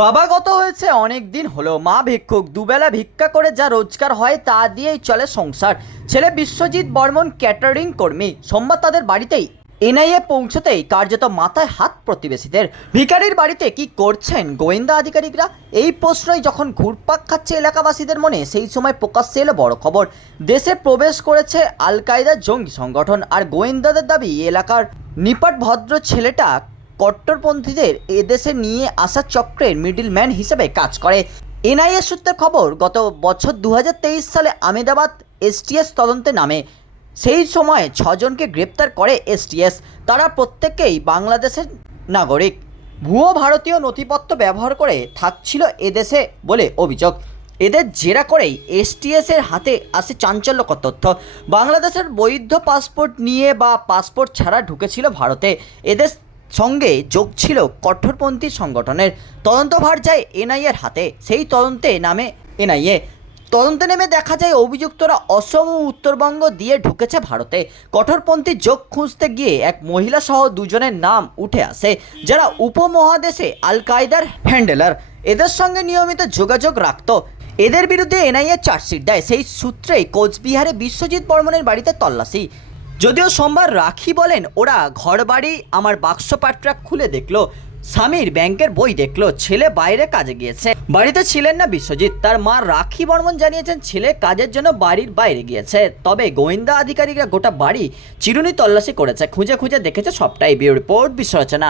বাবা গত হয়েছে অনেক দিন হলো। মা ভিক্ষুক, দুবেলা ভিক্ষা করে যা রোজগার হয় তা দিয়েই চলে সংসার। ছেলে বিশ্বজিৎ বর্মন ক্যাটারিং কর্মী। সোমবার তাদের বাড়িতেই এনআইএ পৌঁছতেই কার্যত মাথায় হাত প্রতিবেশীদের। ভিকারির বাড়িতে কি করছেন গোয়েন্দা আধিকারিকরা? এই প্রশ্নই যখন ঘুরপাক খাচ্ছে এলাকাবাসীদের মনে, সেই সময় প্রকাশ্যে এলো বড় খবর। দেশে প্রবেশ করেছে আল কায়দার জঙ্গি সংগঠন আর গোয়েন্দাদের দাবি, এলাকার নিপাট ভদ্র ছেলেটা কট্টরপন্থীদের এদেশে নিয়ে আসা চক্রের মিডলম্যান হিসেবে কাজ করে। এনআইএ সূত্রের খবর, গত বছর দু হাজার তেইশ সালে আমেদাবাদ এসটিএস তদন্তে নামে। সেই সময় ছজনকে গ্রেপ্তার করে এসটিএস তারা প্রত্যেকেই বাংলাদেশের নাগরিক। ভুয়ো ভারতীয় নথিপত্র ব্যবহার করে থাকছিল এদেশে বলে অভিযোগ। এদের জেরা করেই এসটিএস এর হাতে আসে চাঞ্চল্যকর তথ্য। বাংলাদেশের বৈধ পাসপোর্ট নিয়ে বা পাসপোর্ট ছাড়া ঢুকেছিল ভারতে। এদের সঙ্গে যোগ ছিল কঠোরপন্থী সংগঠনের। তদন্তভার যায় এনআইএর হাতে। সেই তদন্তে নামে এনআইএ তদন্তে নেমে দেখা যায়, অভিযুক্তরা অসম ও উত্তরবঙ্গ দিয়ে ঢুকেছে ভারতে। কঠোরপন্থী যোগ খুঁজতে গিয়ে এক মহিলা সহ দুজনের নাম উঠে আসে, যারা উপমহাদেশে আল কায়দার হ্যান্ডেলার। এদের সঙ্গে নিয়মিত যোগাযোগ রাখত। এদের বিরুদ্ধে এনআইএ চার্জশিট দেয়। সেই সূত্রেই কোচবিহারে বিশ্বজিৎ বর্মনের বাড়িতে তল্লাশি। যদিও সোমবার রাখি বলেন, ওরা ঘরবাড়ি, আমার বাক্স পাট্রা খুলে দেখল। স্বামীর ব্যাংকের বই দেখল, ছেলে বাইরে কাজে গিয়েছে। বাড়িতে ছিলেন না বিশ্বজিৎ, তার মা রাখি বর্মন জানিয়েছেন ছেলে কাজের জন্য বাড়ির বাইরে গিয়েছে। তবে গোয়েন্দা আধিকারিকরা গোটা বাড়ি চিরুনি তল্লাশি করেছে, খুঁজে খুঁজে দেখেছে সবটাই। বিউ রিপোর্ট, বিশ্ব রচনা।